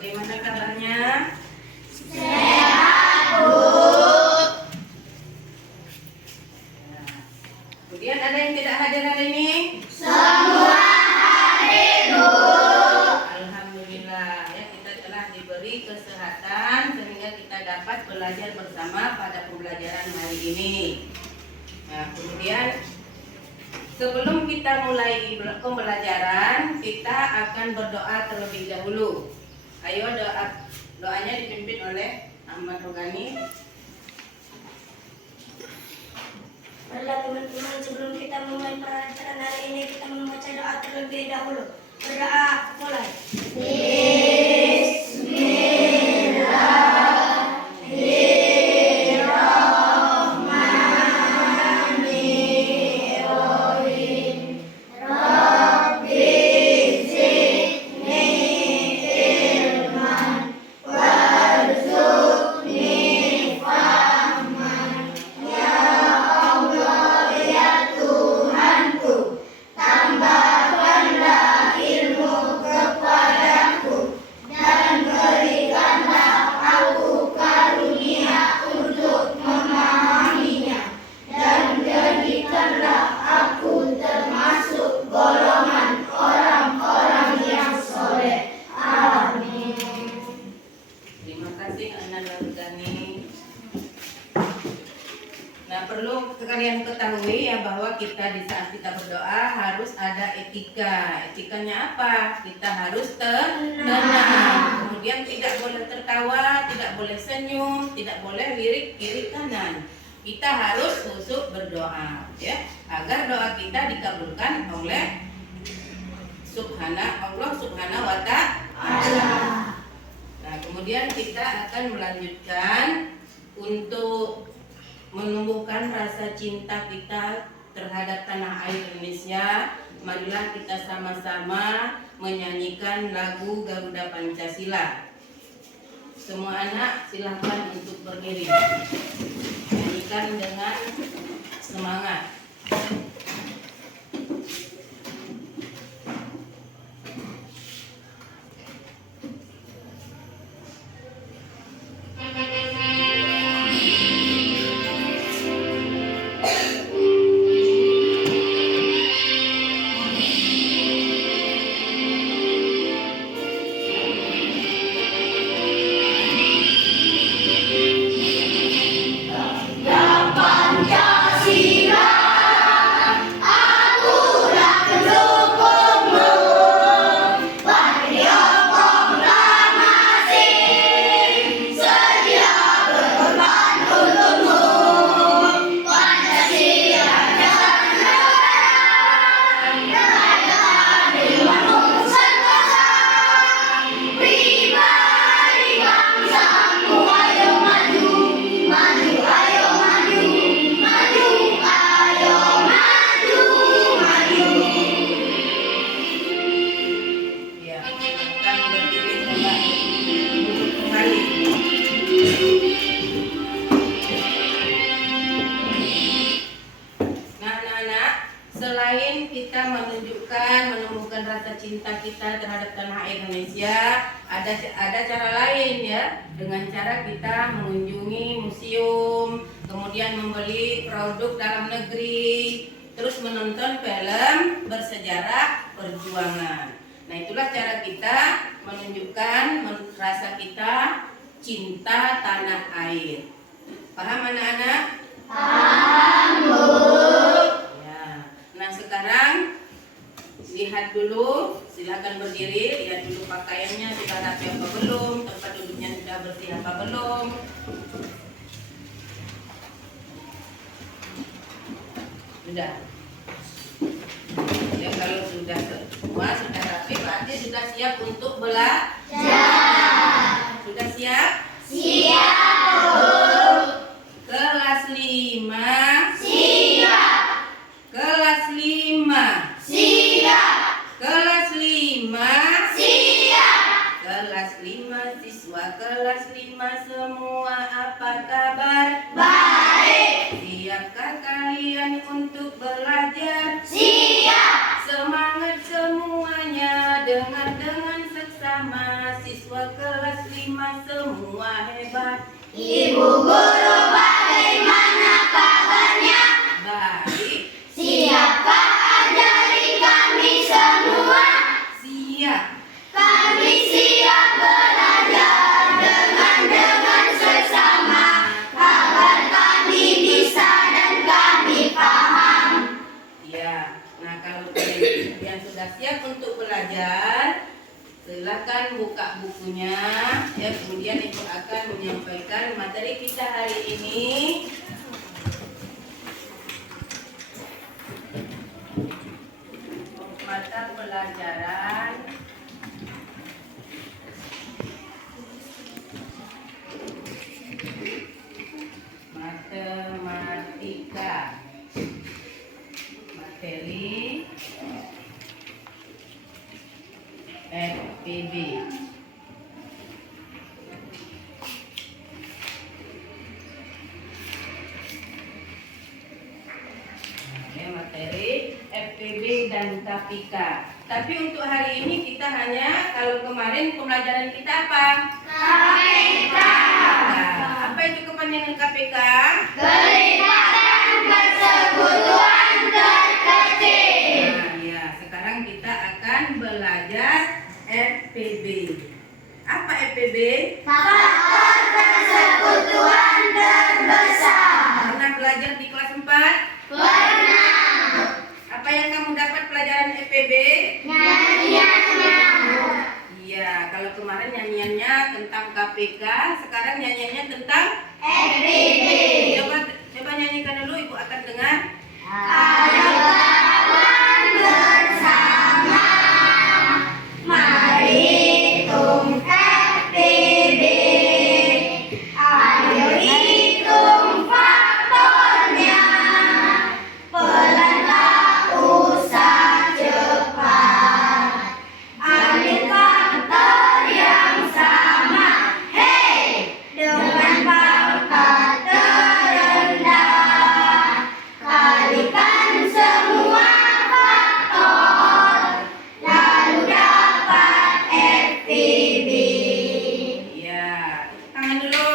Bagaimana kabarnya? Sehat, Bu. Kemudian ada yang tidak hadir hari ini? Semua hadir, Bu. Alhamdulillah ya, kita telah diberi kesehatan sehingga kita dapat belajar bersama pada pembelajaran hari ini. Nah, kemudian sebelum kita mulai pembelajaran, kita akan berdoa terlebih dahulu. Ayo doanya dipimpin oleh Ahmad Rogani. Baiklah teman-teman, sebelum kita mulai pelajaran hari ini, kita membaca doa terlebih dahulu. Berdoa, mulai. Nah, perlu kalian ketahui ya bahwa kita di saat kita berdoa harus ada etika. Etikanya apa? Kita harus tenang. Kemudian tidak boleh tertawa, tidak boleh senyum, tidak boleh lirik kiri kanan. Kita harus khusyuk berdoa ya, agar doa kita dikabulkan oleh Allah Subhanahu wa Ta'ala. Nah, kemudian kita akan melanjutkan untuk menumbuhkan rasa cinta kita terhadap tanah air Indonesia. Marilah kita sama-sama menyanyikan lagu Garuda Pancasila. Semua anak silahkan untuk berdiri. Nyanyikan dengan semangat. Selain kita menumbuhkan rasa cinta kita terhadap tanah air Indonesia, ada cara lain ya, dengan cara kita mengunjungi museum, kemudian membeli produk dalam negeri, terus menonton film bersejarah perjuangan. Nah, itulah cara kita menunjukkan rasa kita cinta tanah air. Paham anak-anak? Paham, Bu. Nah, sekarang lihat dulu, silakan berdiri, lihat dulu pakaiannya sudah rapi apa belum, tempat duduknya sudah bersih apa belum. Sudah. Ya, kalau sudah semua sudah rapi, berarti sudah siap untuk belajar. Sudah siap? Siap, Bu. Kelas 5. Siap. Kelas 5. Siap. Kelas 5. Siap. Kelas 5, siswa kelas 5 semua apa kabar? Baik. Siapkah kalian untuk belajar? Siap. Semangat semuanya, dengar dengan seksama. siswa kelas 5 semua hebat. Ibu guru bagaimana kabarnya? Baik. Siapkah ajari kami semua? Siap. Kami siap belajar dengan sesama agar kami bisa dan kami paham. Ya. Nah, kalau kalian sudah siap untuk belajar, silakan buka bukunya. Ya, kemudian Ibu akan menyampaikan materi kita hari ini. Mata pelajaran matematika, materi FPB. Materi FPB dan KPK. Tapi untuk hari ini kita hanya, kalau kemarin pembelajaran kita apa? KPK. Apa itu kepanjangan KPK? Kelipatan persekutuan terkecil. Nah, ya, sekarang kita akan belajar FPB. Apa FPB? Faktor persekutuan terbesar. Pernah belajar di kelas 4? Pernah. Apa yang kamu dapat pelajaran FPB? Nyanyian nyamuk. Iya, kalau kemarin nyanyiannya tentang KPK, sekarang nyanyiannya tentang FPB. Coba nyanyikan dulu, Ibu akan dengar. Ayo kawan bersama, mari hitung FPB. Ayo hitung faktornya, pelan tak usah cepat. Ambil faktor yang sama, hei, dengan pangkat terendah. Kalikan semua faktor, lalu dapat FPB. Iya, tangan dulu.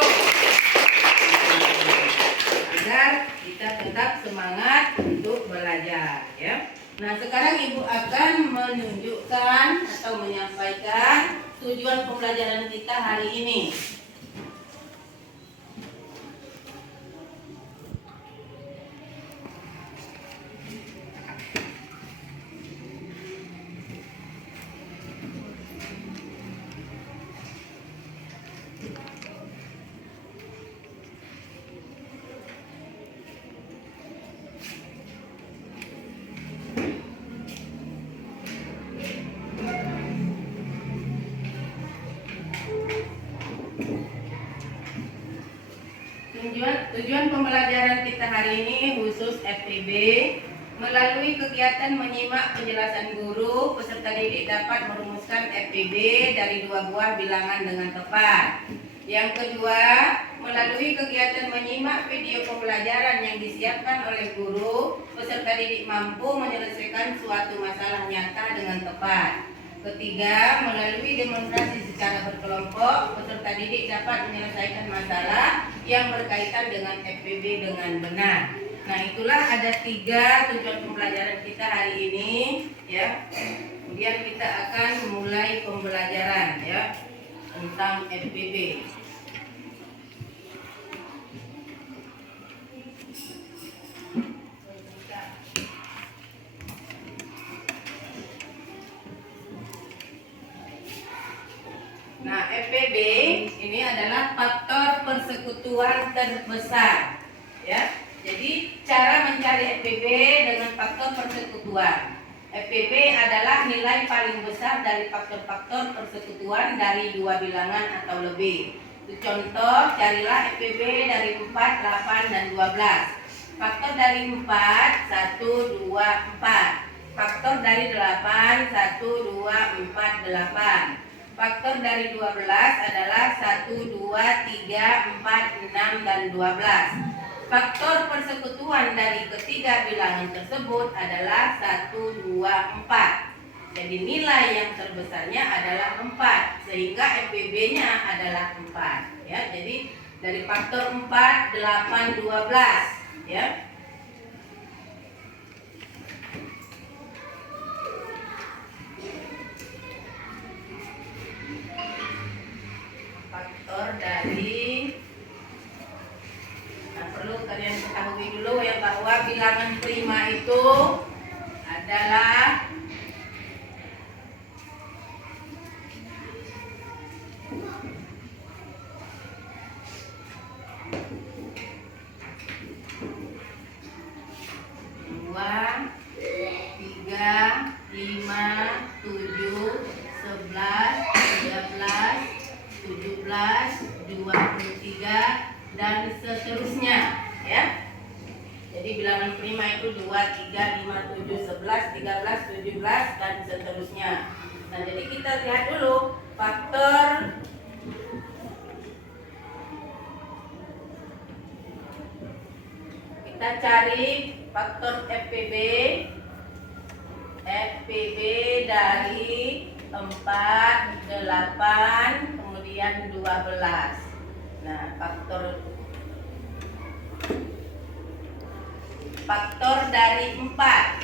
Agar kita tetap semangat untuk belajar, ya. Nah, sekarang Ibu akan menunjukkan atau menyampaikan tujuan pembelajaran kita hari ini. Tujuan pembelajaran kita hari ini khusus FPB. Melalui kegiatan menyimak penjelasan guru, peserta didik dapat merumuskan FPB dari 2 buah bilangan dengan tepat. Yang kedua, melalui kegiatan menyimak video pembelajaran yang disiapkan oleh guru, peserta didik mampu menyelesaikan suatu masalah nyata dengan tepat. Ketiga, melalui demonstrasi secara berkelompok, peserta didik dapat menyelesaikan masalah yang berkaitan dengan FPB dengan benar. Nah, itulah ada 3 tujuan pembelajaran kita hari ini, ya. Kemudian kita akan mulai pembelajaran, ya, tentang FPB. Nah, FPB ini adalah faktor persekutuan terbesar, ya. Jadi cara mencari FPB dengan faktor persekutuan. FPB adalah nilai paling besar dari faktor-faktor persekutuan dari 2 bilangan atau lebih. Contoh, carilah FPB dari 4, 8, dan 12. Faktor dari 4, 1, 2, 4. Faktor dari 8, 1, 2, 4, 8. Faktor dari 12 adalah 1, 2, 3, 4, 6, dan 12. Faktor persekutuan dari ketiga bilangan tersebut adalah 1, 2, 4. Jadi nilai yang terbesarnya adalah 4, sehingga FPB-nya adalah 4 ya. Jadi dari faktor 4, 8, 12 ya. Faktor dari perlu kalian ketahui dulu ya bahwa bilangan prima itu adalah dua, 3, 5, 7, 11, 13, 17, 23 dan seterusnya ya. Jadi bilangan prima itu 2, 3, 5, 7, 11, 13, 17 dan seterusnya. Nah, jadi kita lihat dulu faktor kita cari faktor FPB dari 4, 8, kemudian 12. Nah, faktor dari 4,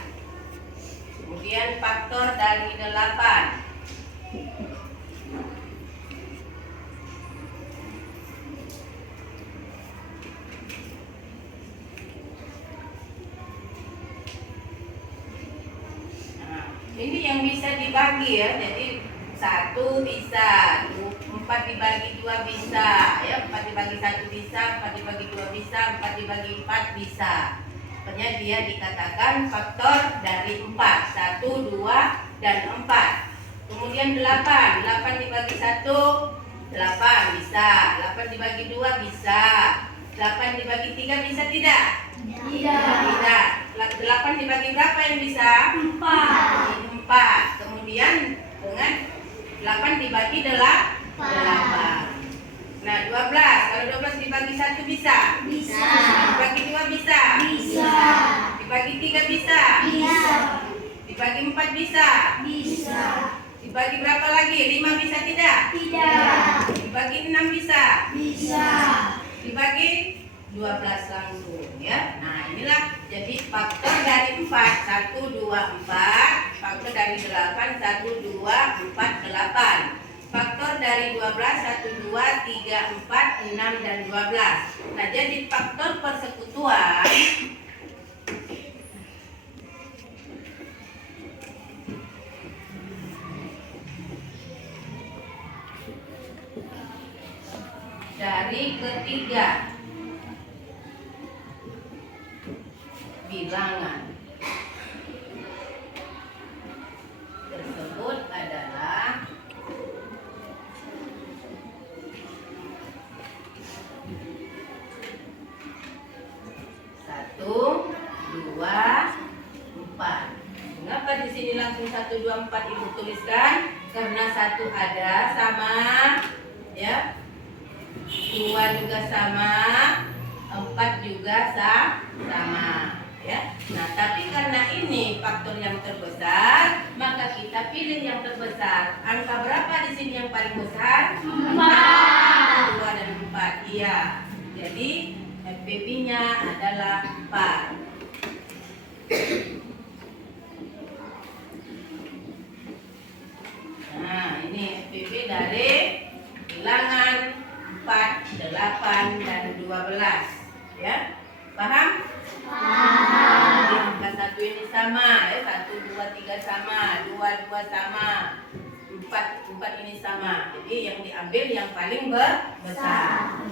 kemudian faktor dari 8. Nah, ini yang bisa dibagi ya. Jadi 1 bisa, 4 dibagi 2 bisa ya, 4 dibagi 1 bisa, 4 dibagi 2 bisa, 4 dibagi 4 bisa. Pokoknya dia dikatakan faktor dari 4, 1, 2, dan 4. Kemudian 8, 8 dibagi 1, 8 bisa, 8 dibagi 2 bisa, 8 dibagi 3 bisa tidak? Tidak. 8 dibagi berapa yang bisa? 4. Kemudian dengan 8 dibagi 8. Nah, 12. Kalau 12 dibagi 1 bisa? Bisa. Dibagi 2 bisa? Bisa. Dibagi 3 bisa? Bisa. Dibagi 4 bisa? Bisa. Dibagi berapa lagi? 5 bisa tidak? Tidak. Dibagi 6 bisa? Bisa. Dibagi 12 langsung ya. Nah, inilah jadi faktor dari 4, 1, 2, 4. Faktor dari 8, 1, 2, 4, 8. Faktor dari 12, 1, 2, 3, 4, 6, dan 12. Nah, jadi faktor persekutuan dari ketiga bilangan tersebut adalah 1, 2, 4. Mengapa di sini langsung 1, 2, 4 Ibu tuliskan? Karena 1 ada sama ya. 2 juga sama, 4 juga sama ya. Nah, tapi karena ini faktor yang terbesar, maka kita pilih yang terbesar. Angka berapa di sini yang paling besar? 4. 2 dan 4. Iya. Jadi FPB-nya adalah 4. Nah, ini FPB dari bilangan 4, 8, dan 12 ya. Paham? Paham. Jadi angka 1 ini sama ya, 1, 2, 3 sama, 2, 2 sama, 4 ini sama. Jadi yang diambil yang paling besar.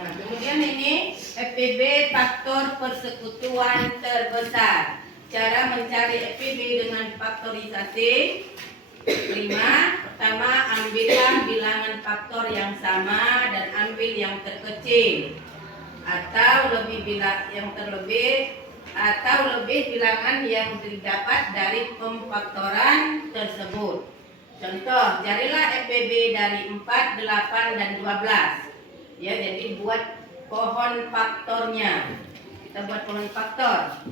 Nah, kemudian ini FPB faktor persekutuan terbesar. Cara mencari FPB dengan faktorisasi. Pertama, ambillah bilangan faktor yang sama dan ambil yang terkecil. Atau yang terlebih atau lebih bilangan yang didapat dari pemfaktoran tersebut. Contoh, carilah FPB dari 4, 8, dan 12. Ya, jadi buat pohon faktornya. Kita buat pohon faktor.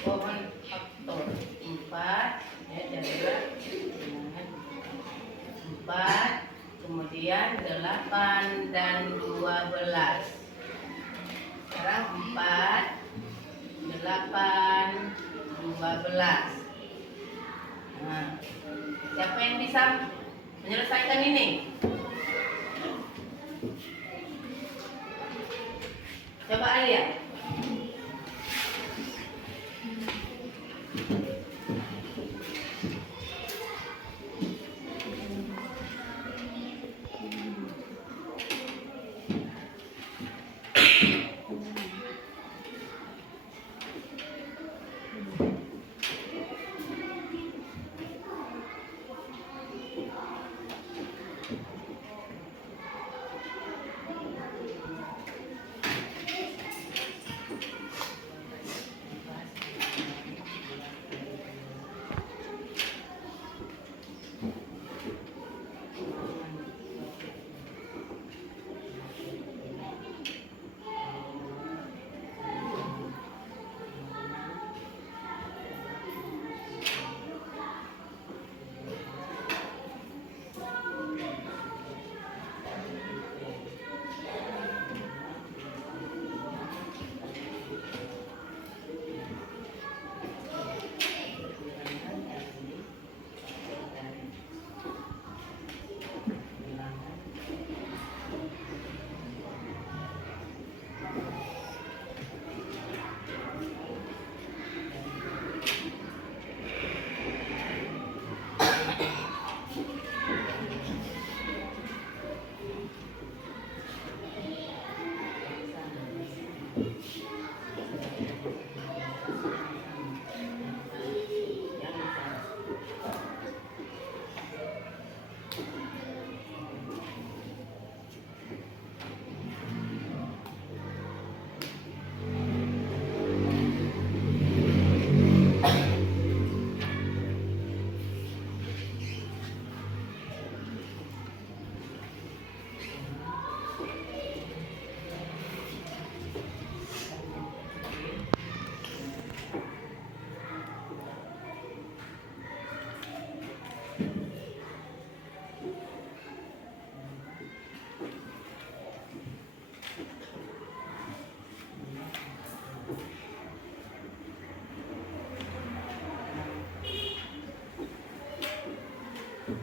Pohon faktor 4, ya, carilah 4, kemudian 8 dan 12. Sekarang 4, 8, 12. Nah, siapa yang bisa menyelesaikan ini? Coba Alia.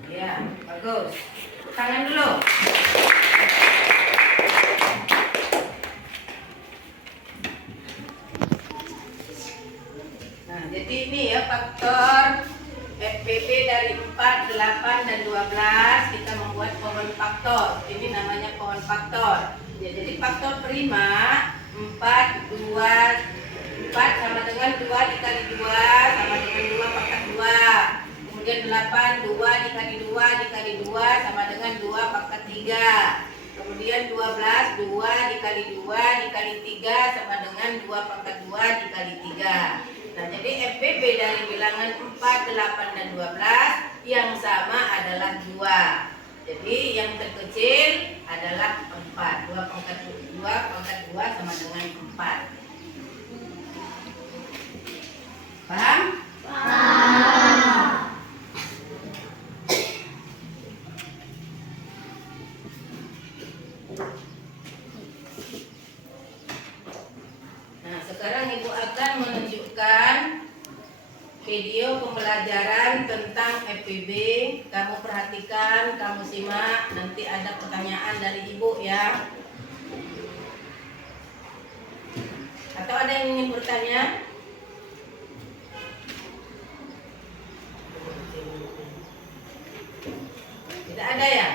Ya, bagus. Tangan dulu. Nah, jadi ini ya faktor FPB dari 4, 8, dan 12. Kita membuat pohon faktor. Ini namanya pohon faktor. Ya, jadi faktor prima 4, 2, 4 sama dengan 2 dikali 2 sama dengan 2 pangkat 2. Kemudian 8, 2 dikali 2 dikali 2 sama dengan 2 pangkat 3. Kemudian 12, 2 dikali 2 dikali 3 sama dengan 2 pangkat 2 dikali 3. Nah, jadi FPB dari bilangan 4, 8, dan 12 yang sama adalah 2. Jadi yang terkecil adalah 4. 2 pangkat 2 sama dengan 4. Paham? Nah, sekarang Ibu akan menunjukkan video pembelajaran tentang FPB. Kamu perhatikan, kamu simak, nanti ada pertanyaan dari Ibu ya. Atau ada yang ingin bertanya? Tidak ada ya?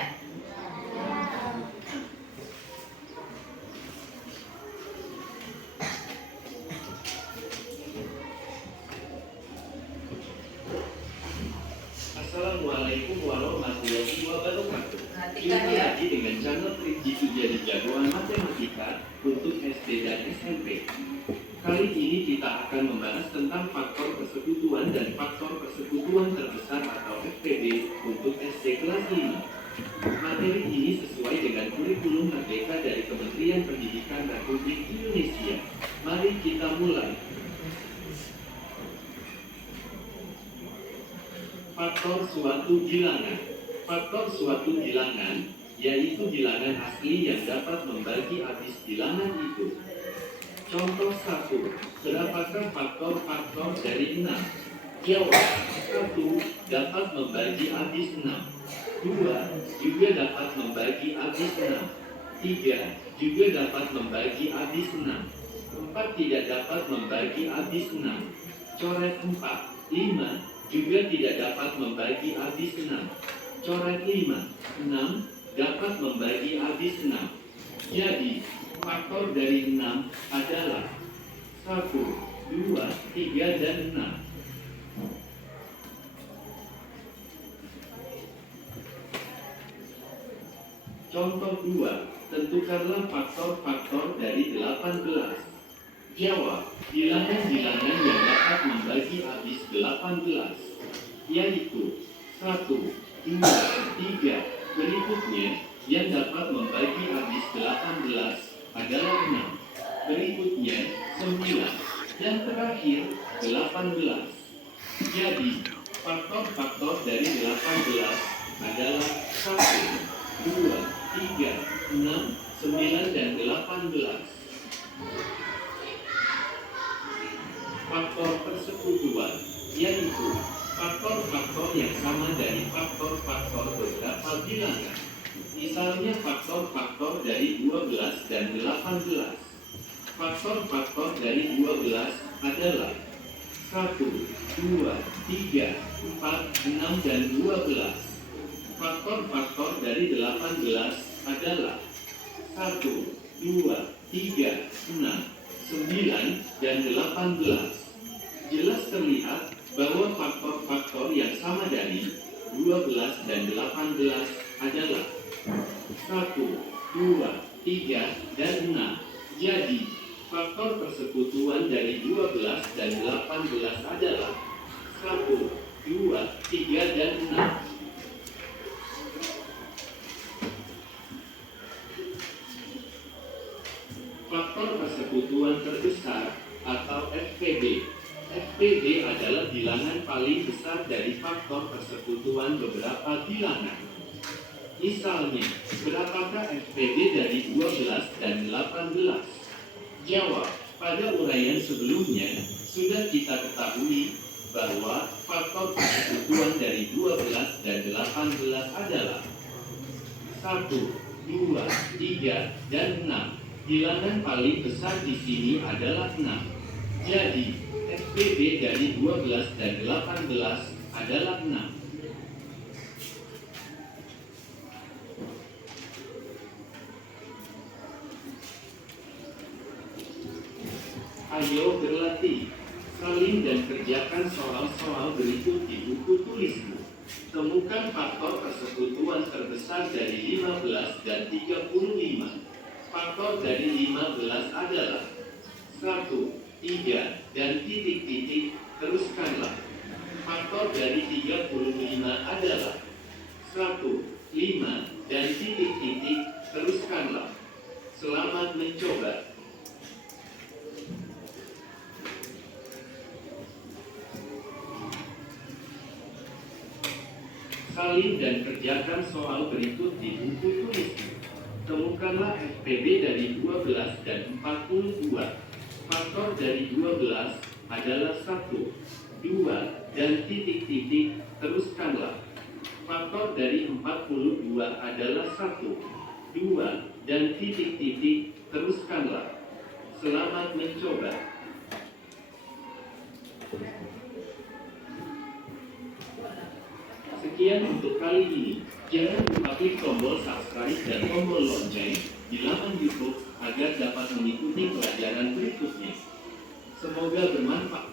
Assalamualaikum warahmatullahi wabarakatuh. Perhatikan Jumpa ya. lagi dengan channel Trik Jitu Jadi Jagoan Matematika untuk SD dan SMP. Kali ini kita akan membahas tentang faktor persekutuan dan faktor persekutuan terbesar atau FPD untuk SD kelas 5. Materi ini sesuai dengan kurikulum Merdeka dari Kementerian Pendidikan Republik Indonesia. Mari kita mulai. Faktor suatu bilangan. Faktor suatu bilangan yaitu bilangan asli yang dapat membagi habis bilangan itu. Contoh 1. Berapakah faktor dari 6? Jawab. 1. Dapat membagi habis 6. 2. Juga dapat membagi habis 6. 3. Juga dapat membagi habis 6. 4. Tidak dapat membagi habis 6. Coret 4. 5. Juga tidak dapat membagi habis 6. Coret 5. 6. Dapat membagi habis 6. Jadi, faktor dari 6 adalah 1, 2, 3, dan 6. Contoh 2. Tentukanlah faktor-faktor dari 18. Jawab. Bilangan-bilangan yang dapat membagi habis 18 yaitu 1, 2, 3. Berikutnya, yang dapat membagi habis 18 adalah 6. Berikutnya, 9. Dan terakhir, 18. Jadi, faktor-faktor dari 18 adalah 1, 2, 3, 6, 9, dan 18. Faktor persekutuan yaitu faktor-faktor yang sama dari faktor-faktor beberapa bilangan. Misalnya faktor-faktor dari 12 dan 18. Faktor-faktor dari 12 adalah 1, 2, 3, 4, 6, dan 12. Faktor-faktor dari 18 adalah 1, 2, 3, 6, 9, dan 18. Jelas terlihat bahwa faktor-faktor yang sama dari 12 dan 18 adalah 1, 2, 3, dan 6. Jadi, faktor persekutuan dari 12 dan 18 adalah 1, 2, 3, dan 6. Faktor persekutuan terbesar atau FPD. FPD adalah bilangan paling besar dari faktor persekutuan beberapa bilangan. Misalnya, berapakah FPD dari 12 dan 18? Jawab. Pada uraian sebelumnya, sudah kita ketahui bahwa faktor persekutuan dari 12 dan 18 adalah 1, 2, 3, dan 6. Bilangan paling besar di sini adalah 6. Jadi, FPD dari 12 dan 18 adalah 6. Ayo berlatih. Salin dan kerjakan soal-soal berikut di buku tulismu. Temukan faktor persekutuan terbesar dari 15 dan 35. Faktor dari 15 adalah 1, 3, dan titik-titik, teruskanlah. Faktor dari 35 adalah 1, 5, dan titik-titik, teruskanlah. Selamat mencoba. Salin dan kerjakan soal berikut di buku tulismu. Temukanlah FPD dari 12 dan 42. Faktor dari 12 adalah 1, 2, dan titik-titik, teruskanlah. Faktor dari 42 adalah 1, 2, dan titik-titik, teruskanlah. Selamat mencoba. Sekian untuk kali ini. Jangan lupa klik tombol subscribe dan tombol lonceng di laman YouTube agar dapat mengikuti pelajaran berikutnya. Semoga bermanfaat.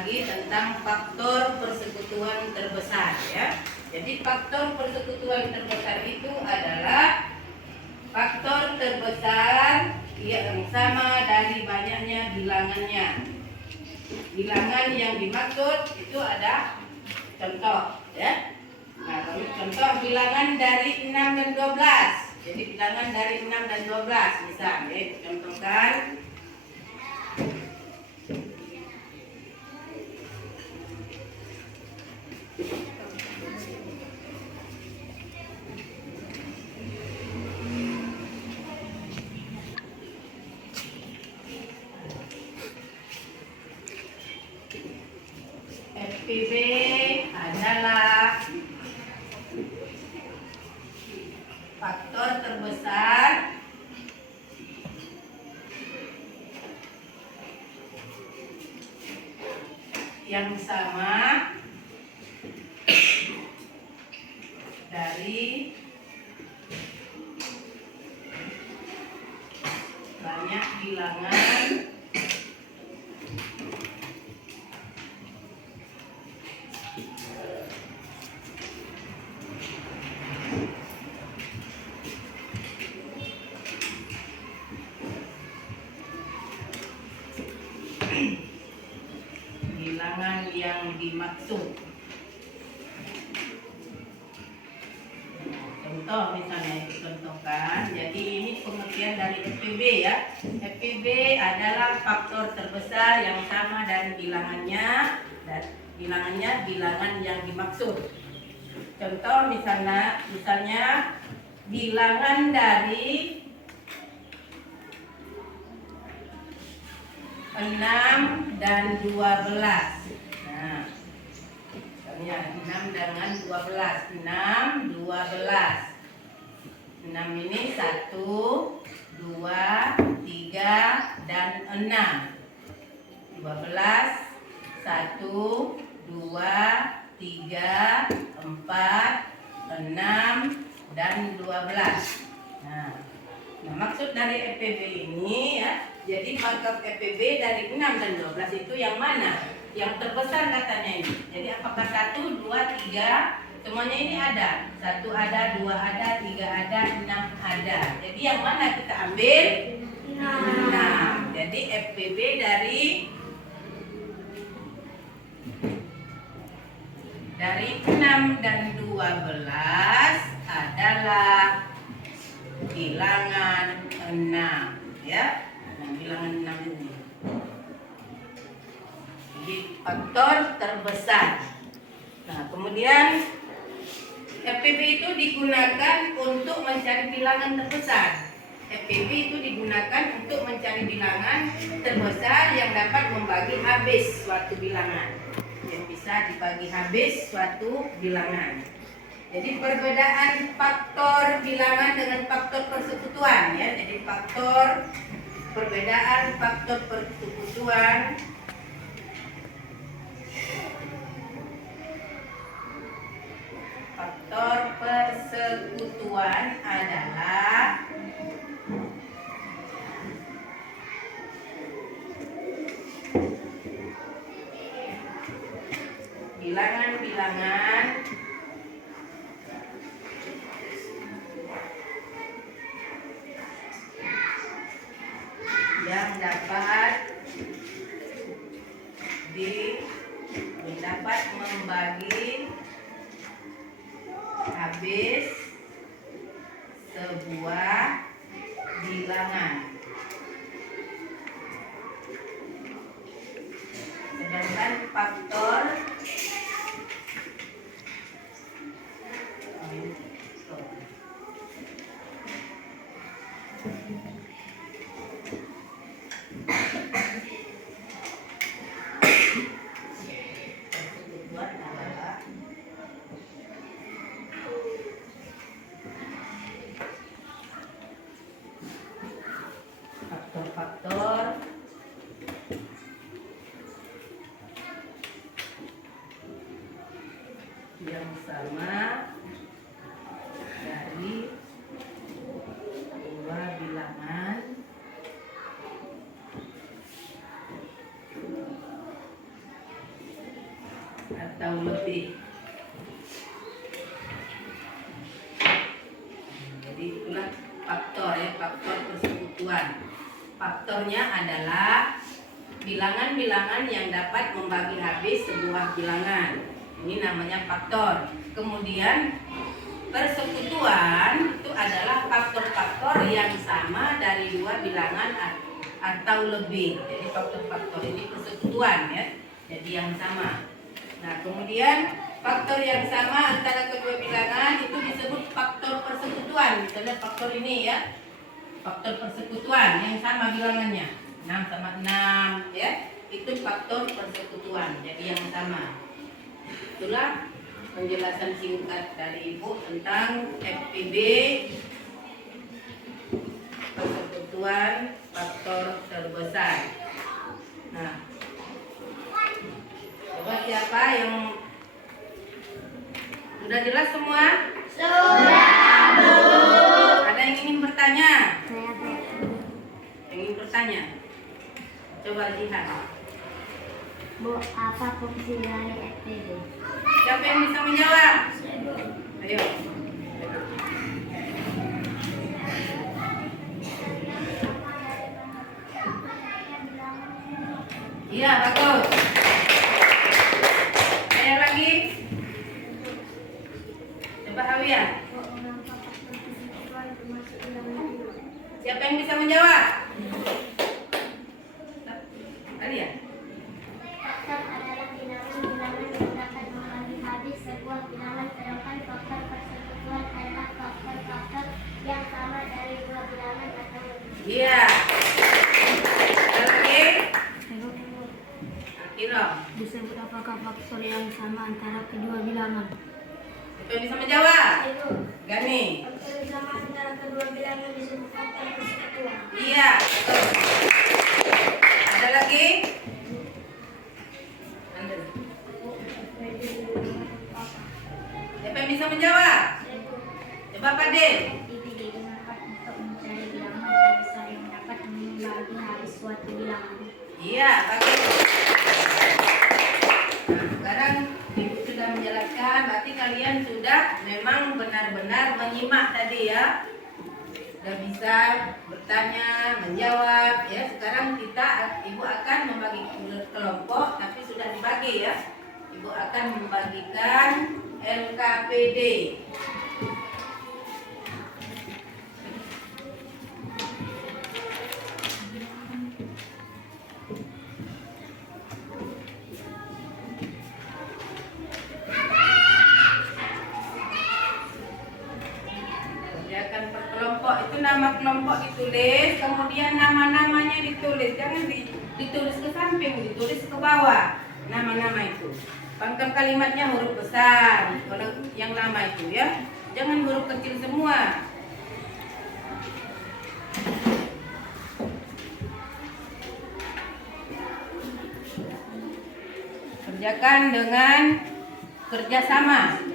lagi tentang faktor persekutuan terbesar ya. Jadi faktor persekutuan terbesar itu adalah faktor terbesar yang sama dari banyaknya bilangannya. Bilangan yang dimaksud itu ada contoh ya. Nah, contoh bilangan dari 6 dan 12. Jadi bilangan dari 6 dan 12 misal ya, contohkan FPB adalah faktor terbesar yang sama dari banyak bilangan bilangan yang dimaksud. Contoh misalnya contohkan. Jadi ini pengertian dari FPB ya. FPB adalah faktor terbesar yang sama dari bilangannya dan bilangan yang dimaksud. Contoh misalnya bilangan dari 6 dan 12. Nah, misalnya 6 dengan 12. 6, 12. 6 ini 1, 2, 3, dan 6. 12, 1, 2, 3, 4, 6, dan 12. Nah, maksud dari FPB ini ya, jadi markup FPB dari 6 dan 12 itu yang mana? Yang terbesar katanya ini. Jadi apakah 1, 2, 3 semuanya ini ada? 1 ada, 2 ada, 3 ada, 6 ada. Jadi yang mana kita ambil? 6. Jadi FPB dari 6 dan 12 adalah bilangan 6 ya. Nah, bilangan 6 ini. Jadi faktor terbesar. Nah, kemudian FPB itu digunakan untuk mencari bilangan terbesar. FPB itu digunakan untuk mencari bilangan terbesar yang dapat membagi habis suatu bilangan. Yang bisa dibagi habis suatu bilangan. Jadi perbedaan faktor bilangan dengan faktor persekutuan ya. Jadi perbedaan faktor persekutuan adalah bilangan-bilangan yang dapat membagi habis sebuah bilangan. Sedangkan faktor faktor yang sama dari dua bilangan atau lebih. Jadi itulah faktor ya, faktor persekutuan. Faktornya adalah bilangan-bilangan yang dapat membagi habis sebuah bilangan. Ini namanya faktor. Kemudian persekutuan itu adalah faktor-faktor yang sama dari dua bilangan atau lebih. Jadi faktor-faktor ini persekutuan ya. Jadi yang sama. Nah, kemudian faktor yang sama antara kedua bilangan itu disebut faktor persekutuan. Misalnya faktor ini ya. Faktor persekutuan yang sama bilangannya. 6 sama 6 ya. Itu faktor persekutuan. Jadi yang sama. Itulah penjelasan singkat dari Ibu tentang FPB, persekutuan faktor terbesar. Nah, coba siapa yang sudah jelas semua? Sudah, Bu. Ada yang ingin bertanya? Saya Yang ingin bertanya? Coba lihat. Bu, apa fungsi dari FPB? Siapa yang bisa menjawab? Ayo. Iya, bagus. Saya lagi. Coba Hawia. Siapa yang bisa menjawab? Kalian? Faktor adalah bilangan-bilangan yang dapat membagi habis sebuah bilangan, sedangkan faktor persekutuan adalah faktor-faktor yang sama dari dua bilangan atau lebih. Iya. Ada lagi? Kira. Disebut apakah faktor yang sama antara kedua bilangan? Siapa yang bisa menjawab? Itu. Gani. Faktor yang sama antara kedua bilangan disebut faktor persekutuan. Iya. Betul. Ada lagi? Anda. Siapa yang bisa menjawab? Coba Pak Den. FPB digunakan untuk mencari bilangan terbesar yang dapat membagi habis suatu bilangan. Iya, bagus. Nah, sekarang Ibu sudah menjelaskan, berarti kalian sudah memang benar-benar menyimak tadi ya. Sudah bisa bertanya, menjawab ya. Sekarang Ibu akan membagi kelompok, tapi sudah dibagi ya. Ibu akan membagikan LKPD. Kerjakan per kelompok, itu nama kelompok ditulis, kemudian nama-namanya ditulis, jangan ditulis ke samping, ditulis ke bawah nama-nama itu. Pangkal kalimatnya huruf besar, kalau yang lama itu ya, jangan huruf kecil semua. Kerjakan dengan kerjasama.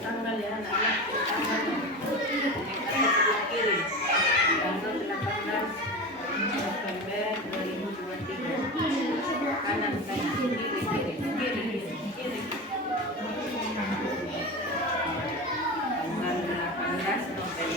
Tanggal ya anak-anak, tanggal kiri tanggal 18 November 2023. Kanan kiri tanggal 18 November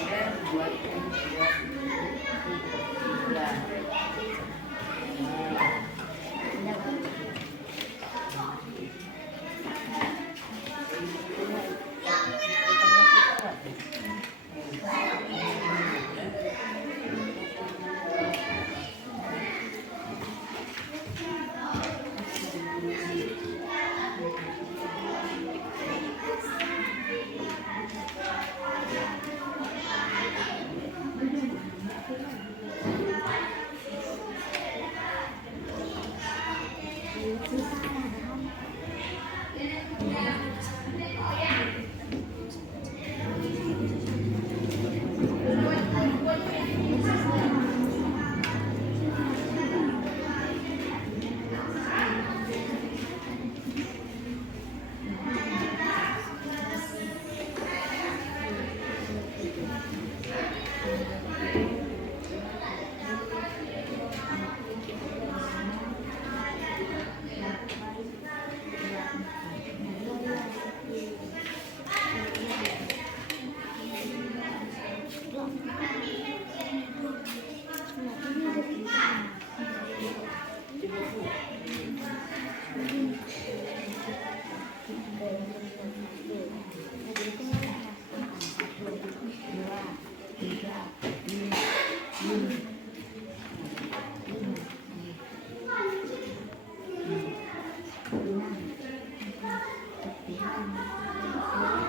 2023.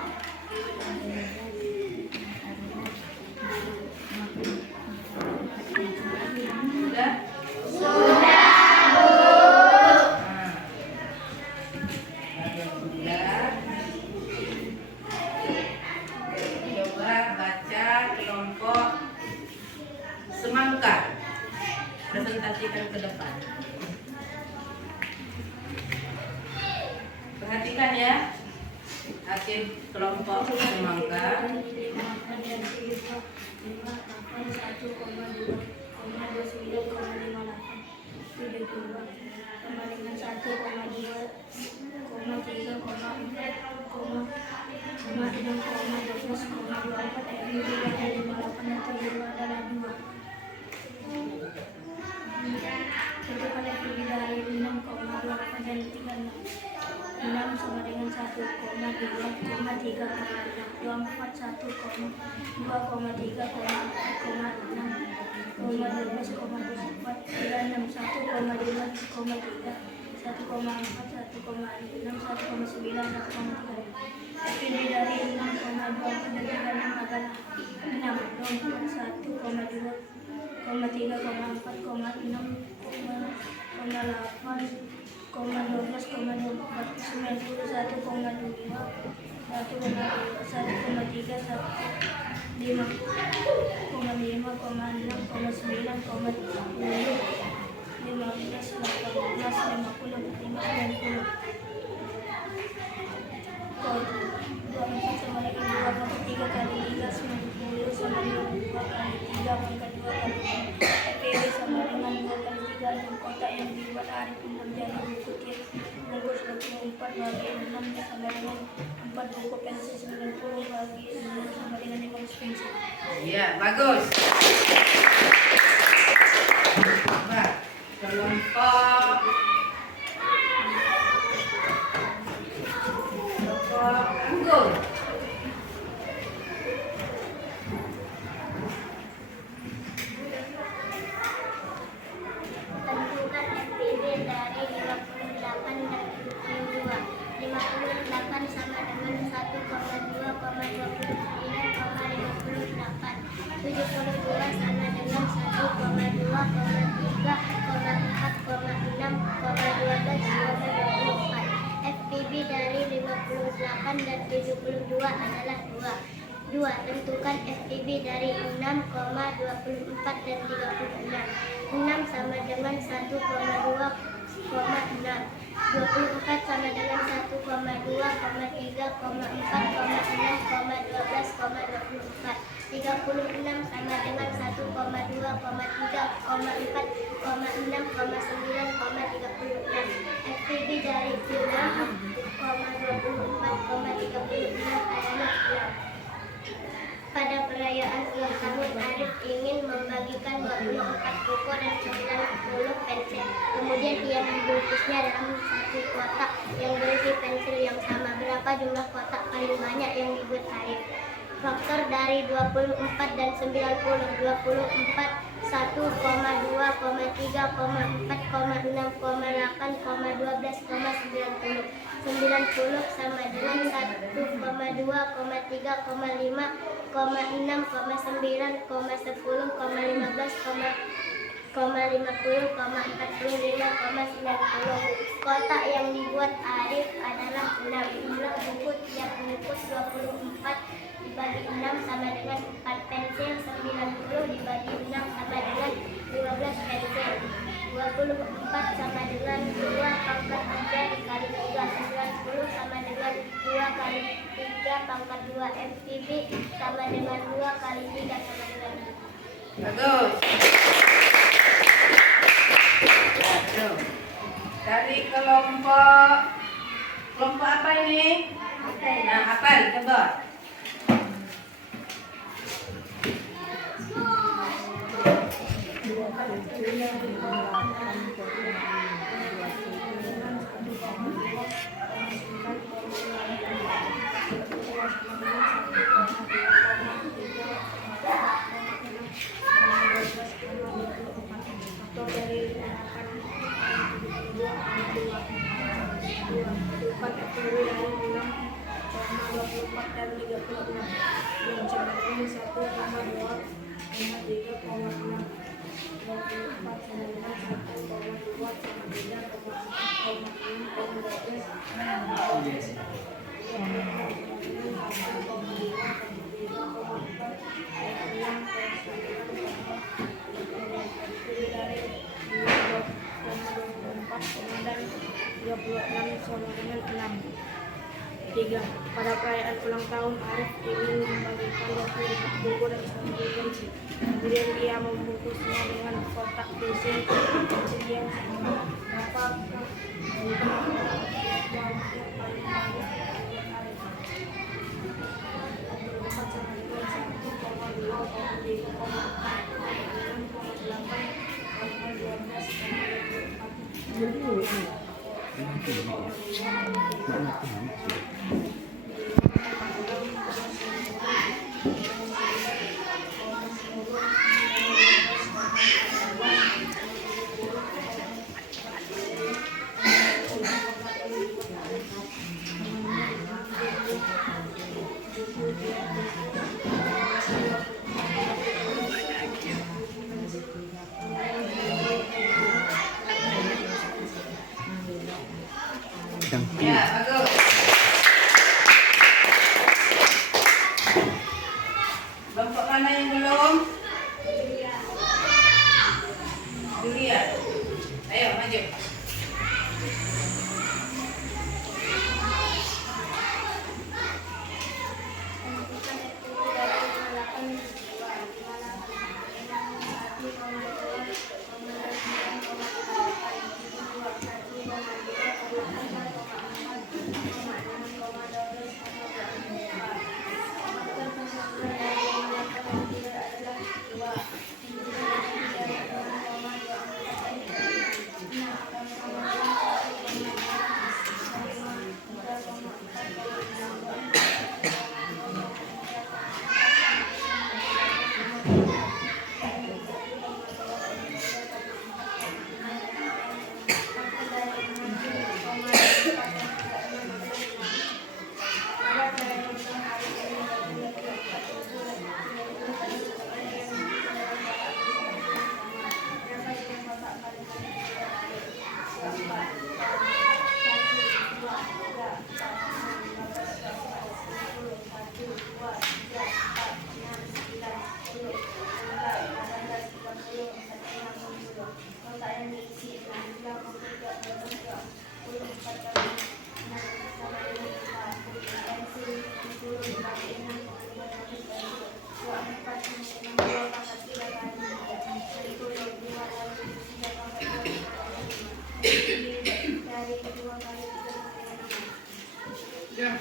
Presentasikan ke depan. Perhatikan ya, hasil kelompok semangka. Itu pada tinggi dari 6,28 dan 36. 6 sama dengan 1,2,3,24 Lebih dari 6,24 dan 36 adalah 6,24 sama dengan bagi 6 sama dengan 4 buku pensil, 90 bagi 6 sama dengan 15 pensil. Ya, bagus. Coba kelompok anggur. Tentukan FPB dari 58 dan 72. 58 sama dengan 1,2,29,58. 72 sama dengan 1,2,3,4,6,12,24. FPB dari 58 dan 72 adalah 2. Tentukan FPB dari 6,24 dan 36. 6 sama dengan 1,2,6. 24 sama dengan 1,2,3,4,6,12,24. 36 sama dengan 1,2,3,4,6,9,36. FPB dari 6,24,36 adalah 6. Pada perayaan ulang tahun, Arif ingin membagikan 24 buku dan 90 pensil. Kemudian ia membungkusnya dalam satu kotak yang berisi pensil yang sama. Berapa jumlah kotak paling banyak yang dibuat Arif? Faktor dari 24 dan 90. 24 1,2,3,4,6,8,12,90. 90 sama dengan 1,2,3,5,10,15,40,45,40,45,90. Kotak yang dibuat Arif adalah 6. Jumlah buku tiap bungkus 24 dibagi 6 sama dengan 4 pensil. 90 dibagi 6 sama dengan 15 pensil. 24 sama dengan 2 pangkat 3 dikali 3. 90 sama dengan 2 kali 3 pangkat 2. FPB sama dengan 2 kali 3 sama dengan 2. Bagus. Aduh. Dari kelompok apa ini? Nah, hafal coba. Pada perayaan ulang tahun, Arif ingin membagikan 24 buku dan 90 pensil. Kemudian ia membungkusnya dengan kotak pensil yang sama. Berapa Ya, bagus. Kelompok mana yang belum? Julia. Ayo maju.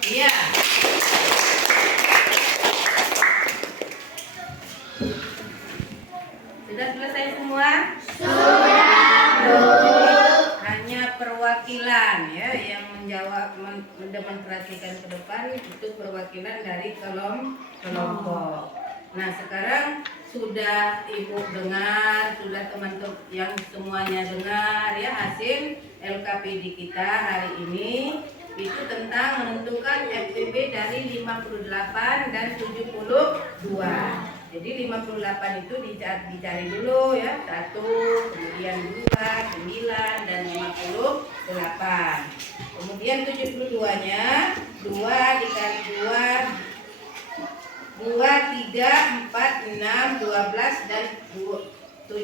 Iya. Sudah selesai semua? Hanya perwakilan ya yang menjawab mendemonstrasikan ke depan itu perwakilan dari kelompok. Nah sekarang sudah ibu dengar, sudah teman-teman yang semuanya dengar ya hasil LKPD kita hari ini itu tentang menentukan FPB dari 58 dan 72. Jadi 58 itu dicari dulu ya, 1, kemudian 2, 9 dan 58. Kemudian 72-nya 2 dikali 2, 3, 4, 6, 12 dan 72.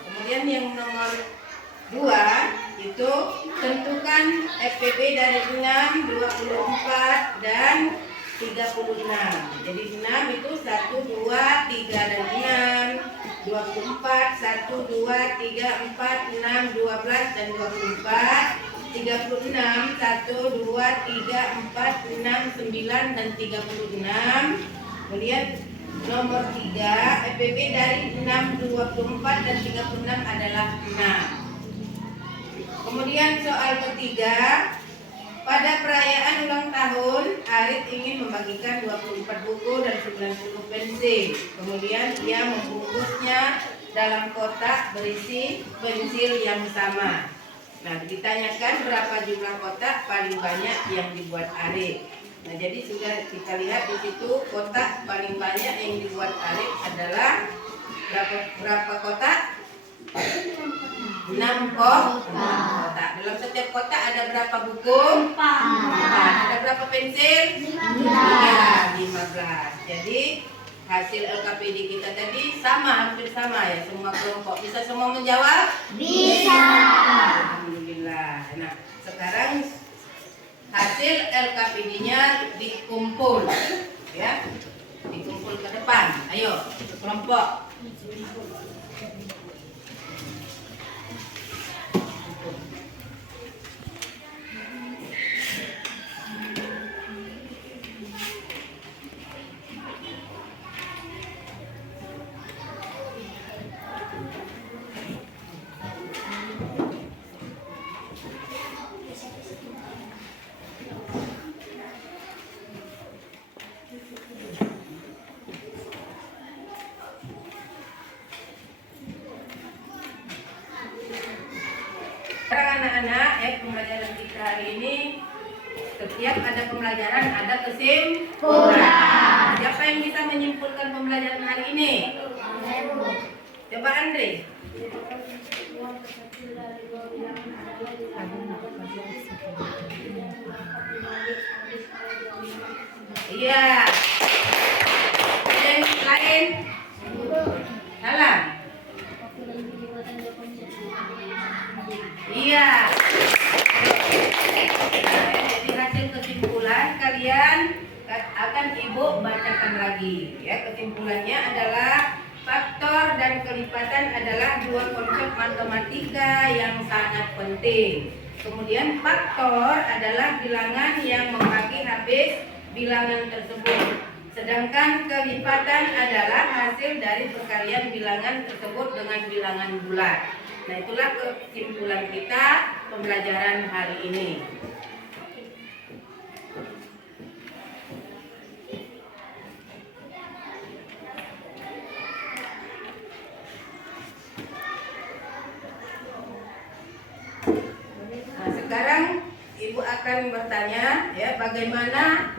Kemudian yang nomor 2 itu tentukan FPB dari 6, 24 dan 36. Jadi 6 itu 1, 2, 3 dan 6. 24, 1, 2, 3, 4, 6, 12 dan 24. 36, 1, 2, 3, 4, 6, 9 dan 36. Kemudian nomor 3 FPB dari 6, 24 dan 36 adalah 6. Kemudian soal ketiga, pada perayaan ulang tahun Arif ingin membagikan 24 buku dan 90 pensil. Kemudian ia membungkusnya dalam kotak berisi pensil yang sama. Nah, ditanyakan berapa jumlah kotak paling banyak yang dibuat Arif. Nah, jadi sudah kita lihat di situ kotak paling banyak yang dibuat Arif adalah berapa kotak? 6 kotak. Dalam setiap kotak ada berapa buku? 4. Ada berapa pensil? 15. Jadi hasil LKPD kita tadi hampir sama ya, semua kelompok. Bisa semua menjawab? Bisa. Alhamdulillah. Nah, sekarang hasil LKPD-nya dikumpul ya. Dikumpul ke depan. Ayo, kelompok. Anak-anak, pembelajaran kita hari ini setiap ada pembelajaran ada kesimpulan. Siapa yang bisa menyimpulkan pembelajaran hari ini? Coba Andre. Iya. Yang lain? Salah. Iya. Jadi hasil kesimpulan kalian akan ibu bacakan lagi. Ya, kesimpulannya adalah faktor dan kelipatan adalah dua konsep matematika yang sangat penting. Kemudian faktor adalah bilangan yang membagi habis bilangan tersebut. Sedangkan kelipatan adalah hasil dari perkalian bilangan tersebut dengan bilangan bulat. Nah, itulah kesimpulan kita pembelajaran hari ini. Nah, sekarang Ibu akan bertanya ya, bagaimana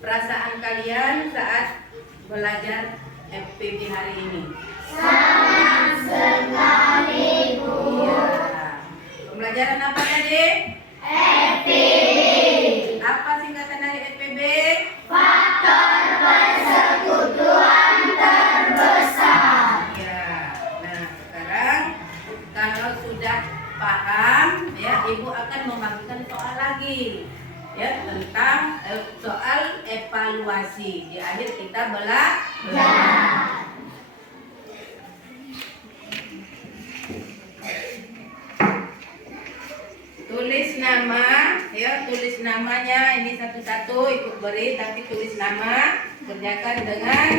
perasaan kalian saat belajar FPB hari ini? Senang sekali, Bu. Ya. Pembelajaran apa tadi? FPB. Apa singkatan dari FPB? Faktor persekutuan terbesar. Ya. Nah, sekarang kalau sudah paham ya, Ibu akan membagikan soal lagi ya tentang soal evaluasi. Di akhir kita belajar. Tulis nama, ya tulis namanya ini satu-satu ikut beri, tapi tulis nama, kerjakan dengan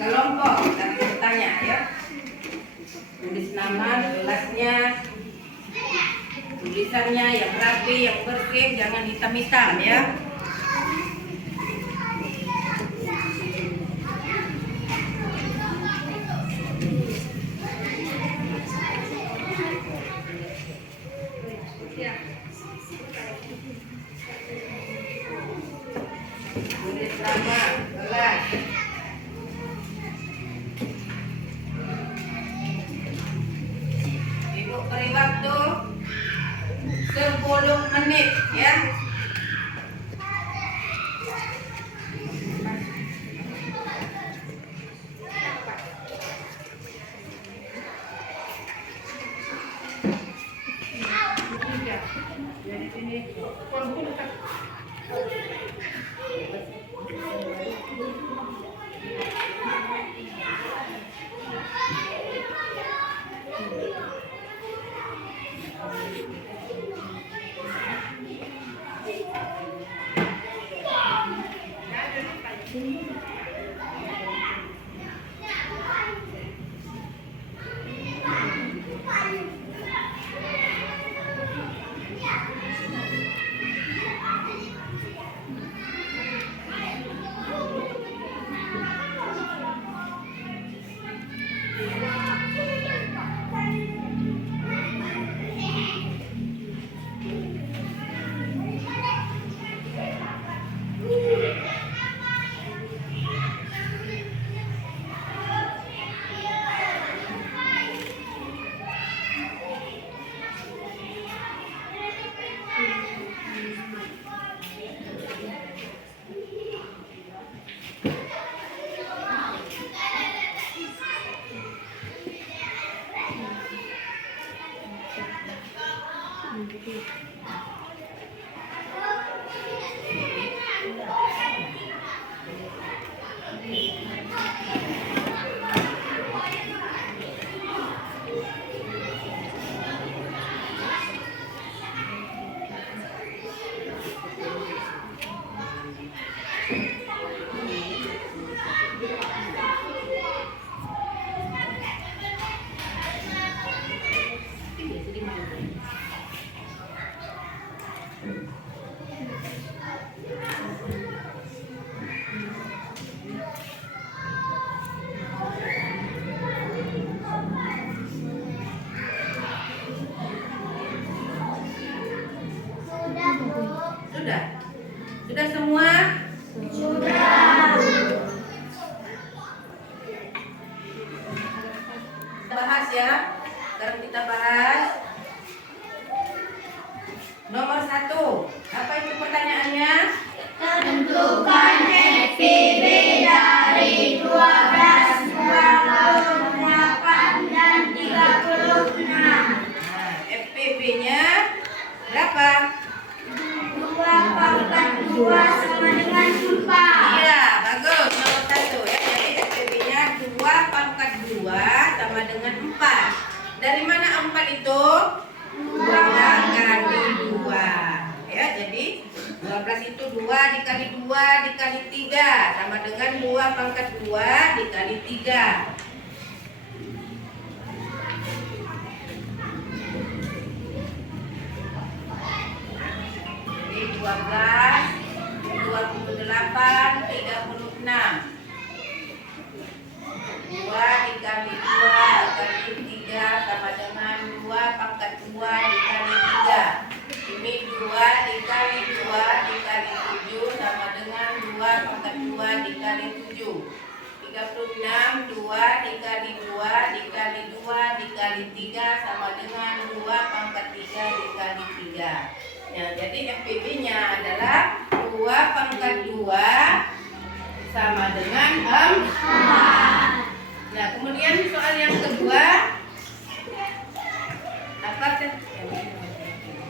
kelompok. Tapi bertanya ya, tulis nama, kelasnya, tulisannya yang rapi, yang bersih, jangan hitam-hitam ya. Tulis nama, kelas. Ibu beri waktu 10 menit ya. Sudah? Sudah semua? Sudah. Bahas ya. Sekarang kita bahas nomor 1. Apa itu pertanyaannya? Tentukan FPB dari 12, 28, dan 36. Nah, FPB-nya berapa? 2 pangkat 2 sama dengan 4. Iya, bagus. Nomor 1 ya. Jadi FPB-nya 2 pangkat 2 sama dengan 4. Dari mana 4 itu? 2 kali 2. Ya, jadi 12 itu 2 dikali 2 dikali 3 sama dengan 2 pangkat 2 dikali 3. Jadi 12, 28, 36. 2 dikali 2 dikali 3 sama dengan 2 pangkat 2 dikali 3. Ini 2 dikali 2 dikali 7 sama dengan 2 pangkat 2 dikali 7. 36, 2 dikali 2 dikali 2 dikali 3 sama dengan 2 pangkat 3 dikali 3. Nah, jadi FPB-nya adalah 2 pangkat 2 sama dengan 4. Nah, kemudian soal yang kedua, apa?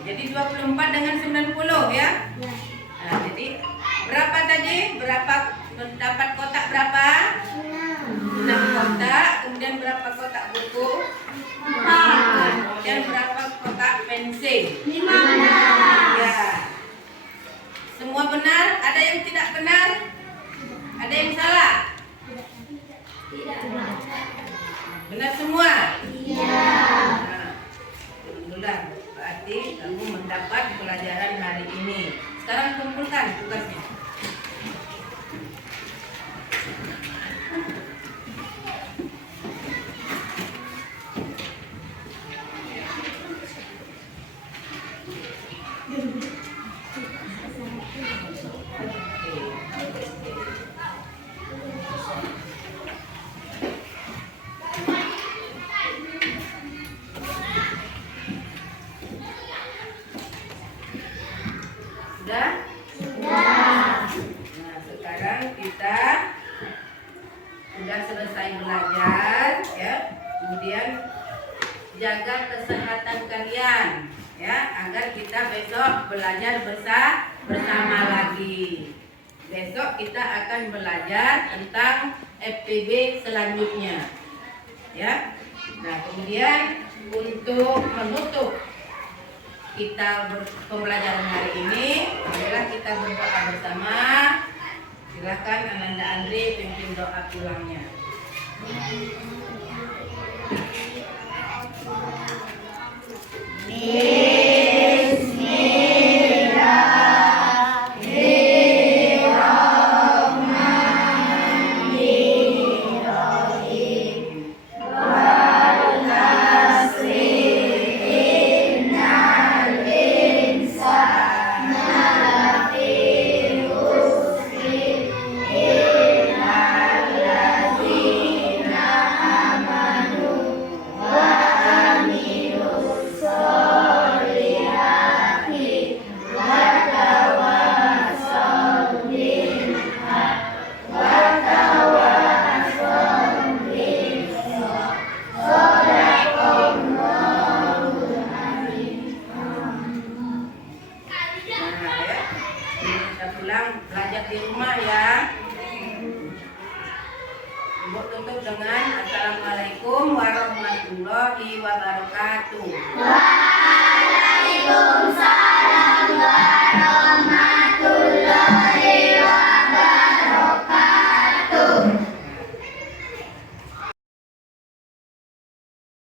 Jadi 24 dengan 90 ya. Nah, jadi berapa tadi? Berapa dapat kotak berapa? 6 kotak. Kemudian berapa kotak buku? 4. Kemudian berapa kotak pensil? 5 Semua benar? Ada yang tidak benar? Ada yang salah? Benar semua? Iya. Nah, alhamdulillah, berarti kamu mendapat pelajaran hari ini. Sekarang kumpulkan tugasnya. Sudah? Sudah. Nah, sekarang kita sudah selesai belajar ya. Kemudian jaga kesehatan kalian ya, agar kita besok belajar bersama lagi. Besok kita akan belajar tentang FPB selanjutnya. Ya. Nah, kemudian untuk menutup kita pembelajaran hari ini, marilah kita berdoa bersama. Silakan Ananda Andre pimpin doa pulangnya. Pulang belajar di rumah ya. Ibu tutup dengan Assalamualaikum warahmatullahi wabarakatuh.